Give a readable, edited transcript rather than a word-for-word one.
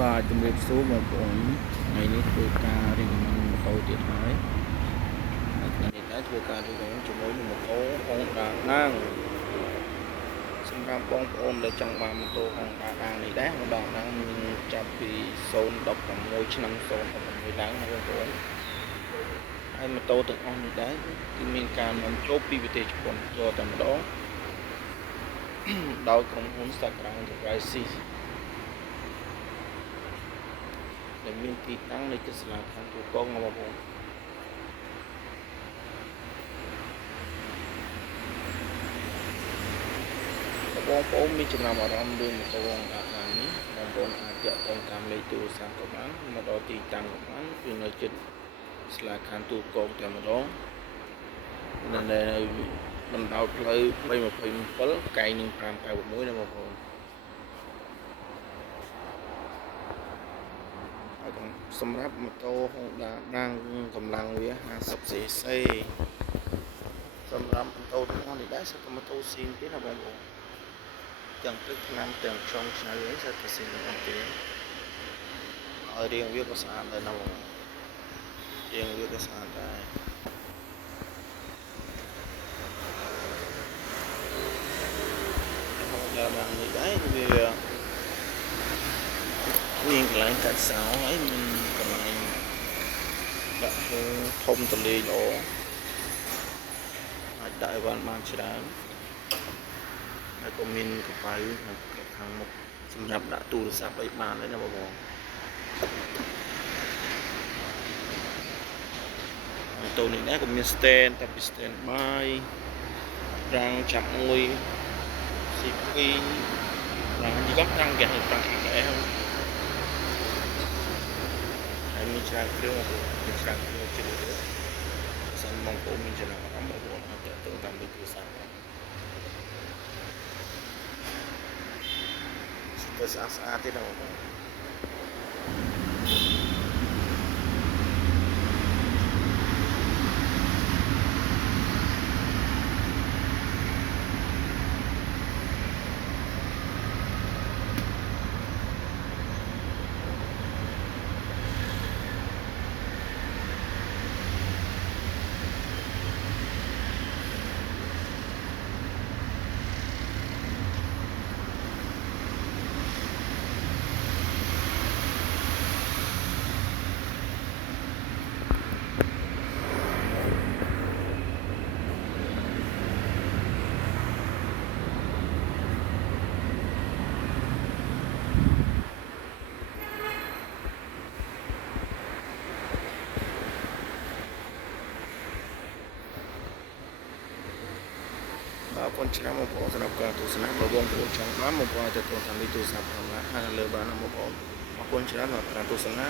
បាទជំរាបសួរបងប្អូនថ្ងៃនេះធ្វើការរៀបចំម៉ូតូទៀតហើយថ្ងៃនេះដែរធ្វើការរៀបចំជាមួយនឹងម៉ូតូ Honda ណាងសម្រាប់បងប្អូនដែលចង់បានម៉ូតូ Honda ណាងនេះដែរ Honda ណាងមានចាប់ពី016ឆ្នាំ016ឡើងណាបងប្អូនហើយម៉ូតូទាំងអស់នេះដែរគឺមានការនាំចូលពីប្រទេសជប៉ុនយកតែម្ដងដោយក្រុមហ៊ុន Sakura Enterprises ដែលមានទីតាំងនៅទីសាលាខាងទូកងបងប្អូនបងប្អូនមានចំណាប់អារម្មណ៍លើម៉ូតូHondaនេះបងប្អូនអាចទាក់ទងតាមលេខទូរស័ព្ទក៏បានមកដល់ទីតាំងក៏បានគឺនៅជិតសាលាខាងទូកងតែម្ដងនៅបណ្ដោយផ្លូវ327កែងនឹង596ណាបងប្អូនសម្រាប់ម៉ូតូ Honda ណាងកម្លាំងវា 50cc សម្រាប់ម៉ូតូទាំងអស់នេះដែរសិតតែម៉ូតូស៊ីនទេណាបងប្អូនទាំងទឹកថ្នាំទាំងចុងឆ្នៃអីសិតតែស៊ីនទាំងអស់ទេហើយរៀងវាក៏ស្អាតដែរណាបងរៀងវាក៏ស្អាតដែរHonda ណាងនេះដែរវាមានកន្លែងកាត់សោហើយមានកន្លែងដាក់ធំទលេល្អអាចដាក់អីបានច្រើនហើយក៏មានកប៉ៅនៅខាងមុខសម្រាប់ដាក់ទូរស័ព្ទអីបានដែរណាបងប្អូនម៉ូតូនេះដែរក៏មាន stand តែពី stand by ប្រាំងចាប់មួយ C2 ប្រាំងនេះក៏ប្រាំងហ្គាសប្រាំង ABS ហើយមានច្រើនគ្រឿងមានច្រើនគ្រឿងជាមួយទៅសិនបងប្អូនមានចំណាប់អារម្មណ៍បងប្អូនអាចទាក់ទងតាមលេខទូរស័ព្ទទៅស្អាតទេណាបងប្អូនអរគុណច្រើនបងប្អូនសម្រាប់ការទស្សនាបើបងប្អូនចង់បានបងប្អូនអាចទទួលតាមលេខទូរស័ព្ទខាងលើបានណាបងប្អូនអរគុណច្រើនសម្រាប់ការទស្សនា